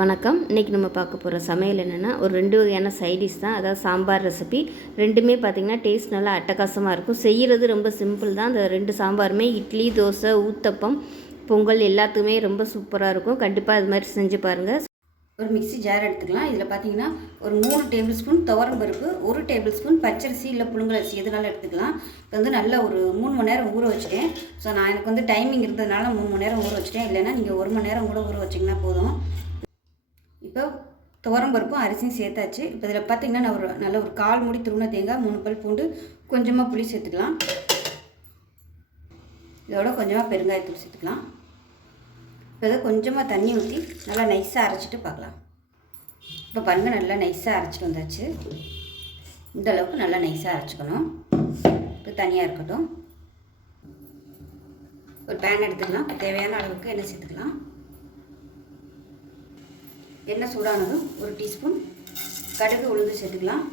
வணக்கம். இன்றைக்கி நம்ம பார்க்க போகிற சமையல் என்னென்னா, ஒரு 2 வகையான சைடிஷ் தான். அதாவது சாம்பார் ரெசிபி. ரெண்டுமே பார்த்திங்கன்னா டேஸ்ட் நல்லா அட்டகாசமாக இருக்கும். செய்கிறது ரொம்ப சிம்பிள் தான். அந்த 2 சாம்பாருமே இட்லி, தோசை, ஊத்தப்பம், பொங்கல் எல்லாத்துக்குமே ரொம்ப சூப்பராக இருக்கும். கண்டிப்பாக இது மாதிரி செஞ்சு பாருங்கள். ஒரு மிக்ஸி ஜார் எடுத்துக்கலாம். இதில் பார்த்தீங்கன்னா ஒரு 3 டேபிள் ஸ்பூன் துவரம் பருப்பு, 1 டேபிள் ஸ்பூன் பச்சரிசி இல்லை புழுங்கலரிசி எதுனாலும் எடுத்துக்கலாம். இப்போ வந்து நல்லா ஒரு 3 மணி நேரம் ஊற வச்சுட்டேன். ஸோ நான் எனக்கு வந்து டைமிங் இருந்ததுனால 3 மணி நேரம் ஊற வச்சுட்டேன். இல்லைன்னா நீங்கள் 1 மணி நேரம் கூட ஊற வச்சிங்கன்னா போதும். இப்போ துவரம் பருப்பும் அரிசியும் சேர்த்தாச்சு. இப்போ இதில் பார்த்திங்கன்னா நான் நல்ல ஒரு 1/4 மூடி துருவின தேங்காய், 3 பல் பூண்டு, கொஞ்சமாக புளி சேர்த்துக்கலாம். இதோட கொஞ்சமாக பெருங்காயத்தூள் சேர்த்துக்கலாம். இப்போ இதை கொஞ்சமாக தண்ணி ஊற்றி நல்லா நைஸாக அரைச்சிட்டு பார்க்கலாம். இப்போ பாருங்கள், நல்லா நைஸாக அரைச்சிட்டு வந்தாச்சு. இந்த அளவுக்கு நல்லா நைஸாக அரைச்சிக்கணும். இப்போ தனியாக இருக்கட்டும். ஒரு பேன் எடுத்துக்கலாம். தேவையான அளவுக்கு எண்ணெய் சேர்த்துக்கலாம். எண்ணெய் சூடானதும் 1 டீஸ்பூன் கடுகு உளுந்து சேர்த்துக்கலாம்.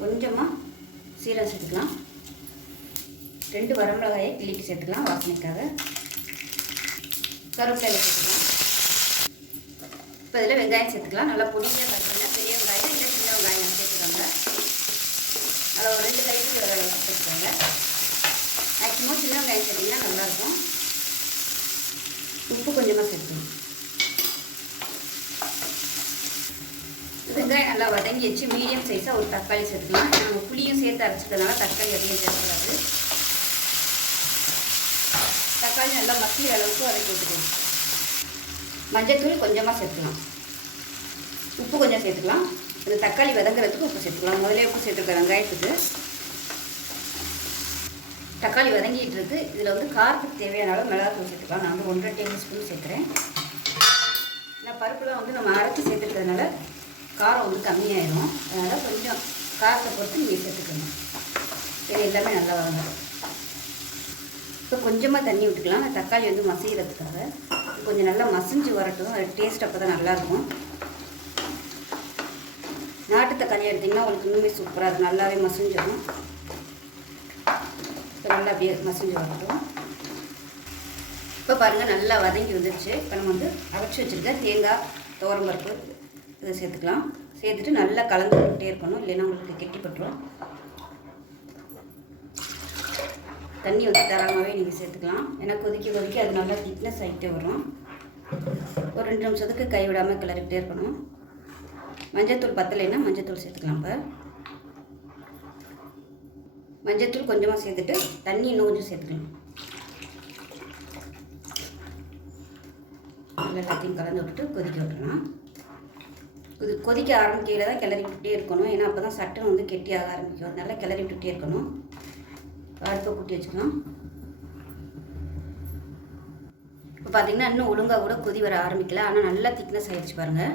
கொஞ்சமாக சீரகம் சேர்த்துக்கலாம். 2 வரமிளகாயை கிள்ளிட்டு சேர்த்துக்கலாம் வாசனைக்காக. கருவேப்பிலை சேர்த்துக்கலாம். இப்போ இதில் வெங்காயம் சேர்த்துக்கலாம். நல்லா பொடியாக கட் பண்ண பெரிய வெங்காயம் இல்லை சின்ன வெங்காயம் சேர்த்துக்கோங்க. அதில் ஒரு 2 கைக்கு சேர்த்துக்கோங்க. மேக்ஸிமம் சின்ன வெங்காயம் சேர்த்திங்கன்னா நல்லாயிருக்கும். உப்பு கொஞ்சமாக சேர்த்துக்கணும். வெங்காயம் நல்லா வதங்கி வச்சு மீடியம் சைஸாக ஒரு தக்காளி சேர்த்துக்கலாம். நம்ம புளியும் சேர்த்து அரைச்சிக்கிறதுனால தக்காளி அதிகம் சேர்க்கக்கூடாது. தக்காளி நல்லா மசிகிற அளவுக்கு வதக்கி விட்டுக்கலாம். மஞ்சத்தூள் கொஞ்சமாக சேர்த்துக்கலாம். உப்பு கொஞ்சம் சேர்த்துக்கலாம். இந்த தக்காளி வதங்குறதுக்கு உப்பு சேர்த்துக்கலாம். முதலே உப்பு சேர்த்துருக்க வெங்காயத்துக்கு. தக்காளி வதங்கிட்டு இருக்குது. இதில் வந்து காரத்துக்கு தேவையான அளவு மிளகாத்தூள் சேர்த்துக்கலாம். நான் வந்து 1.5 டேபிள் ஸ்பூன் சேர்க்குறேன். நான் பருப்புலாம் வந்து நம்ம அரைச்சி சேர்த்துக்கிறதுனால காரம் வந்து கம்மியாயிடும். அதனால் கொஞ்சம் காரத்தை பொறுத்து நீங்கள் சேர்த்துக்கணும். இது எல்லாமே நல்லா வதங்கும். இப்போ கொஞ்சமாக தண்ணி விட்டுக்கலாம். தக்காளி வந்து மசிகிறதுக்காக கொஞ்சம் நல்லா மசிஞ்சு வரட்டும். அது டேஸ்ட் அப்போ தான் நல்லாயிருக்கும். நாட்டு தக்காளி எடுத்திங்கன்னா உங்களுக்கு இன்னுமே சூப்பராக இருக்கும். நல்லாவே மசிஞ்சிடும். இப்போ நல்லா அப்படியே மசிஞ்சு வரட்டும். இப்போ பாருங்கள், நல்லா வதங்கி வந்துடுச்சு. இப்போ நம்ம வந்து அரைச்சி வச்சுருக்க தேங்காய், துவரம் பருப்பு இதை சேர்த்துக்கலாம். சேர்த்துட்டு நல்லா கலந்து விட்டுட்டே இருக்கணும். இல்லைன்னா உங்களுக்கு கெட்டிப்பட்டுரும். தண்ணி வந்து தராமவே நீங்கள் சேர்த்துக்கலாம். ஏன்னா கொதிக்க அது நல்லா திக்னஸ் ஆகிட்டே வரும். ஒரு 2 நிமிஷத்துக்கு கைவிடாமல் கிளறிக்கிட்டே இருக்கணும். மஞ்சத்தூள் பத்தலைன்னா மஞ்சத்தூள் சேர்த்துக்கலாம். இப்போ மஞ்சத்தூள் கொஞ்சமாக சேர்த்துட்டு தண்ணி இன்னும் கொஞ்சம் சேர்த்துக்கலாம். எல்லாத்தையும் கலந்து விட்டுட்டு கொதிக்க விட்டுறலாம். கொதிக்க ஆரம்பிக்கையில் தான் கிளறி விட்டுட்டே இருக்கணும். ஏன்னா அப்போ தான் சட்டுன்னு வந்து கெட்டியாக ஆரம்பிக்கும். அதனால கிளறி விட்டுட்டே இருக்கணும். அடுப்பை கூட்டி வச்சுக்கலாம். இப்போ பார்த்திங்கன்னா இன்னும் ஒழுங்காக கூட கொதி வர ஆரம்பிக்கல. ஆனால் நல்லா திக்னஸ் ஆகிடுச்சு பாருங்கள்.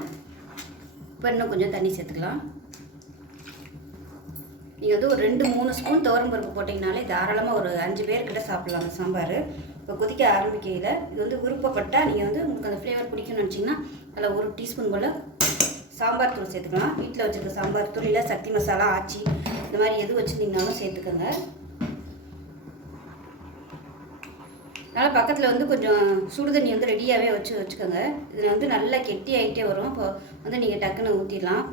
இப்போ இன்னும் கொஞ்சம் தண்ணி சேர்த்துக்கலாம். நீங்கள் வந்து ஒரு 2-3 ஸ்பூன் துவரம் பருப்பு போட்டிங்கனாலே தாராளமாக ஒரு 5 பேர்கிட்ட சாப்பிட்லாம் அந்த சாம்பார். இப்போ கொதிக்க ஆரம்பிக்கையில் இது வந்து விருப்பப்பட்டால் நீங்கள் வந்து உங்களுக்கு அந்த ஃப்ளேவர் பிடிக்கும்னு நினச்சிங்கன்னா அதில் 1 டீஸ்பூன் போல் சாம்பார் தூள் சேர்த்துக்கலாம். வீட்டில் வச்சுருக்க சாம்பார் தூள் இல்லை சக்தி மசாலா, ஆச்சி இந்த மாதிரி எது வச்சுருந்தீங்கனாலும் சேர்த்துக்கோங்க. அதனால் பக்கத்தில் வந்து கொஞ்சம் சுடு தண்ணி வந்து ரெடியாகவே வச்சுக்கோங்க. இதில் வந்து நல்லா கெட்டி ஆகிட்டே வரும். இப்போ வந்து நீங்கள் டக்குன்னு ஊற்றிடலாம்.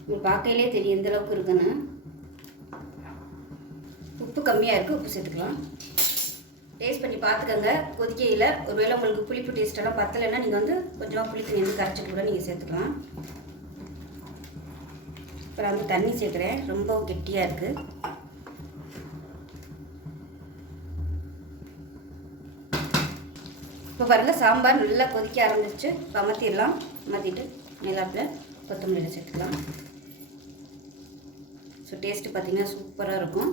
உங்களுக்கு பார்க்கையிலே தெரியும் எந்த அளவுக்கு இருக்குன்னு. உப்பு கம்மியாக இருக்குது. உப்பு சேர்த்துக்கலாம். டேஸ்ட் பண்ணி பார்த்துக்கோங்க. கொதிக்கையில் ஒருவேளை உங்களுக்கு புளிப்பு டேஸ்ட்டெல்லாம் பத்தலைன்னா நீங்கள் வந்து கொஞ்சமாக புளி தண்ணி வந்து கரைச்சிட்டு கூட நீங்கள் சேர்த்துக்கலாம். இப்போ நான் வந்து தண்ணி சேர்க்குறேன். ரொம்ப கெட்டியாக இருக்குது. இப்போ பாருங்கள், சாம்பார் நல்லா கொதிக்க ஆரம்பிச்சு. இப்போ அமர்த்திடலாம். அமர்த்திட்டு மேலாப்பில் கொத்தமல்லியில் சேர்த்துக்கலாம். ஸோ டேஸ்ட்டு பார்த்திங்கன்னா சூப்பராக இருக்கும்.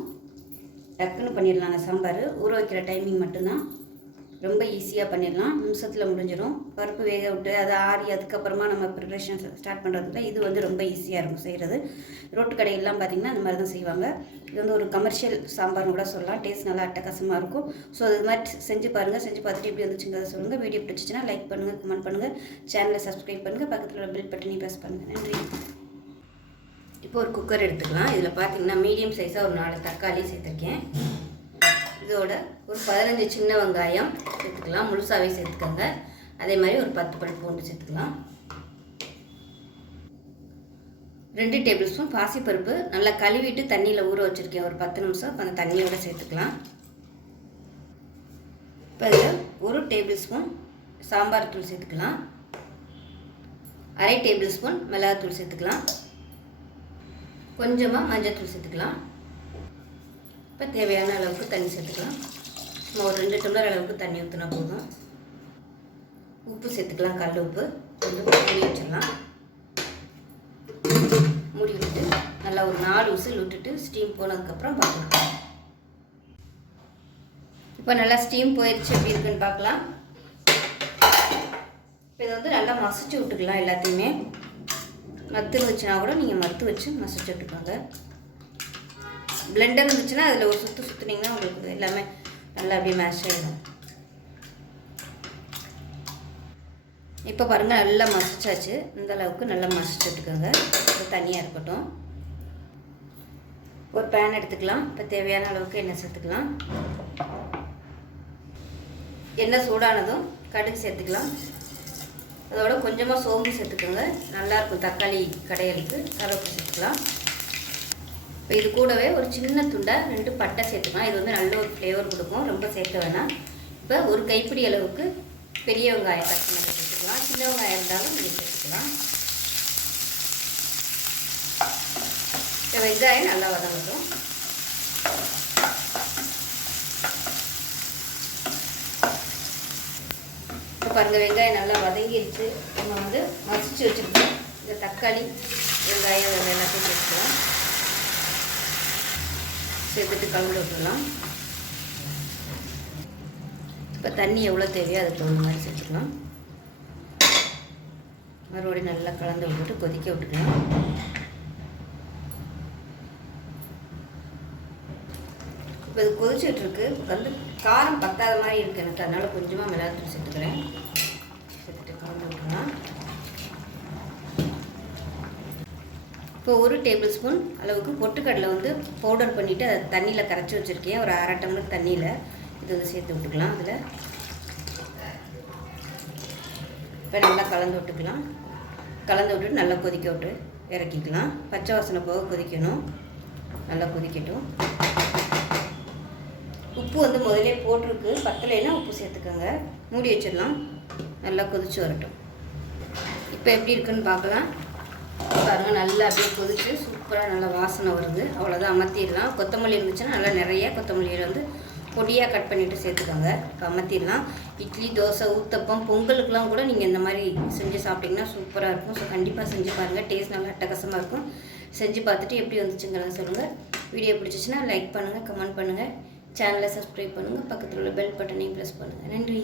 டக்குன்னு பண்ணிடலாங்க சாம்பார். ஊற வைக்கிற டைமிங் மட்டும்தான். ரொம்ப ஈஸியாக பண்ணிடலாம். நிமிஷத்தில் முடிஞ்சிடும். பருப்பு வேக விட்டு அதை ஆறி அதுக்கப்புறமா நம்ம ப்ரிப்ரேஷன் ஸ்டார்ட் பண்ணுறதுல இது வந்து ரொம்ப ஈஸியாக இருக்கும் செய்கிறது. ரோட்டு கடையெல்லாம் பார்த்திங்கன்னா அந்த மாதிரி தான் செய்வாங்க. இது வந்து ஒரு கமர்ஷியல் சாம்பார்னு கூட சொல்லலாம். டேஸ்ட் நல்லா அட்டகாசமாக இருக்கும். ஸோ இது மாதிரி செஞ்சு பாருங்கள். செஞ்சு பார்த்துட்டு எப்படி வந்துச்சுங்கிறத சொல்லுங்கள். வீடியோ பிடிச்சிச்சின்னா லைக் பண்ணுங்கள், கமெண்ட் பண்ணுங்கள், சேனலை சப்ஸ்கிரைப் பண்ணுங்கள், பக்கத்தில் உள்ள பெல் பட்டனை ப்ரெஸ் பண்ணுங்கள். நன்றி. இப்போ ஒரு குக்கர் எடுத்துக்கலாம். இதில் பார்த்திங்கன்னா மீடியம் சைஸாக ஒரு 4 தக்காளி சேர்த்துருக்கேன். இதோட ஒரு 15 சின்ன வெங்காயம் சேர்த்துக்கலாம். முழுசாகவே சேர்த்துக்கோங்க. அதே மாதிரி ஒரு 10 பல் பூண்டு சேர்த்துக்கலாம். 2 டேபிள் ஸ்பூன் பாசிப்பருப்பு நல்லா கழுவிட்டு தண்ணியில் ஊற வச்சுருக்கேன். ஒரு 10 நிமிஷம் அந்த தண்ணியோடு சேர்த்துக்கலாம். இப்போ இதில் 1 டேபிள் ஸ்பூன் சாம்பார் தூள் சேர்த்துக்கலாம். 1/2 டேபிள் ஸ்பூன் மிளகாத்தூள் சேர்த்துக்கலாம். கொஞ்சமாக மஞ்சள் தூள் சேர்த்துக்கலாம். இப்போ தேவையான அளவுக்கு தண்ணி சேர்த்துக்கலாம். சும்மா ஒரு 2 டம்ளர் அளவுக்கு தண்ணி ஊற்றினா போதும். உப்பு சேர்த்துக்கலாம். கல் உப்பு கொஞ்சம் மூடி வச்சிடலாம். மூடி விட்டு நல்லா ஒரு 4 விசில் விட்டுட்டு ஸ்டீம் போனதுக்கப்புறம் பார்க்கலாம். இப்போ நல்லா ஸ்டீம் போயிடுச்சு. எப்படி இருக்குன்னு பார்க்கலாம். இப்போ இதை வந்து நல்லா மசிச்சு விட்டுக்கலாம். எல்லாத்தையுமே மத்து வச்சுனா கூட நீங்கள் மத்து வச்சு மசிச்சு விட்டுக்கோங்க. பிளெண்டர் இருந்துச்சுன்னா அதில் ஒரு சுற்றினீங்கன்னா உங்களுக்கு எல்லாமே நல்லா அப்படியே மேஷ் ஆகிடும். இப்போ பாருங்கள் நல்லா மசிச்சாச்சு. இந்த அளவுக்கு நல்லா மசிச்சு விட்டுக்கோங்க. இப்போ தனியாக இருக்கட்டும். ஒரு பேன் எடுத்துக்கலாம். இப்போ தேவையான அளவுக்கு எண்ணெய் சேர்த்துக்கலாம். எண்ணெய் சூடானதும் கடுகு சேர்த்துக்கலாம். அதோட கொஞ்சமாக சோம்பு சேர்த்துக்கோங்க. நல்லாயிருக்கும் தக்காளி கடையலுக்கு. கருவேப்பிலை சேர்த்துக்கலாம். இப்போ இது கூடவே ஒரு சின்ன துண்டை 2 பட்டை சேர்த்துக்கலாம். இது வந்து நல்ல ஒரு ஃப்ளேவர் கொடுக்கும். ரொம்ப சேர்க்க வேணாம். இப்போ ஒரு கைப்பிடி அளவுக்கு பெரிய வெங்காயம் கட் பண்ணி சேர்த்துக்கலாம். சின்ன வெங்காயம் இருந்தாலும் நீங்கள் சேர்த்துக்கலாம். இந்த வெங்காயம் நல்லா வதங்கட்டும். இப்போ பாருங்கள் வெங்காயம் நல்லா வதங்கிடுச்சு. நம்ம வந்து மசிச்சு வச்சுருக்கோம். இந்த தக்காளி வெங்காயம் எல்லாத்தையும் சேர்த்துக்கலாம். சேர்த்துட்டு கலந்து விட்டுடலாம். இப்போ தண்ணி எவ்வளோ தேவையோ அதுக்கு தகுந்த மாதிரி சேர்த்துக்கலாம். மறுபடியும் நல்லா கலந்து விட்டுட்டு கொதிக்க விட்டுக்கலாம். இப்போ இது கொதிச்சுட்ருக்கு. வந்து காரம் பத்தாத மாதிரி இருக்குது எனக்கு. அதனால் கொஞ்சமாக மிளகாத்தூள் சேர்த்துக்கிறேன். சேர்த்துட்டு கலந்து விட்டுக்கலாம். இப்போ 1 டேபிள் ஸ்பூன் அளவுக்கு பொட்டுக்கடலை வந்து பவுடர் பண்ணிவிட்டு அதை தண்ணியில் கரைச்சி வச்சுருக்கேன். ஒரு 1/2 டம்ளர் தண்ணியில் இது வந்து சேர்த்து விட்டுக்கலாம். அதில் இப்போ நல்லா கலந்து விட்டுக்கலாம். கலந்து விட்டுட்டு நல்லா கொதிக்க விட்டு இறக்கிக்கலாம். பச்சை வாசனை போக கொதிக்கணும். நல்லா கொதிக்கட்டும். உப்பு வந்து முதலே போட்டிருக்கு. பத்தலைன்னா உப்பு சேர்த்துக்கோங்க. மூடி வச்சிடலாம். நல்லா கொதிச்சு வரட்டும். இப்போ எப்படி இருக்குன்னு பார்க்கலாம். பாருங்கள் நல்லா அப்படியே கொதிச்சு சூப்பராக நல்லா வாசனை வருது. அவ்வளோதான், அமர்த்திடலாம். கொத்தமல்லி இருந்துச்சுன்னா நல்லா நிறைய கொத்தமல்லியில் வந்து பொடியாக கட் பண்ணிவிட்டு சேர்த்துக்கோங்க. இப்போ அமர்த்திடலாம். இட்லி, தோசை, ஊத்தப்பம், பொங்கலுக்கெலாம் கூட நீங்கள் இந்த மாதிரி செஞ்சு சாப்பிட்டிங்கன்னா சூப்பராக இருக்கும். ஸோ கண்டிப்பாக செஞ்சு பாருங்கள். டேஸ்ட் நல்லா அட்டகாசமாக இருக்கும். செஞ்சு பார்த்துட்டு எப்படி வந்துச்சுங்கிறத சொல்லுங்கள். வீடியோ பிடிச்சிச்சின்னா லைக் பண்ணுங்கள், கமெண்ட் பண்ணுங்கள், சேனலை சப்ஸ்கிரைப் பண்ணுங்கள், பக்கத்தில் உள்ள பெல் பட்டனையும் ப்ரெஸ் பண்ணுங்கள். நன்றி.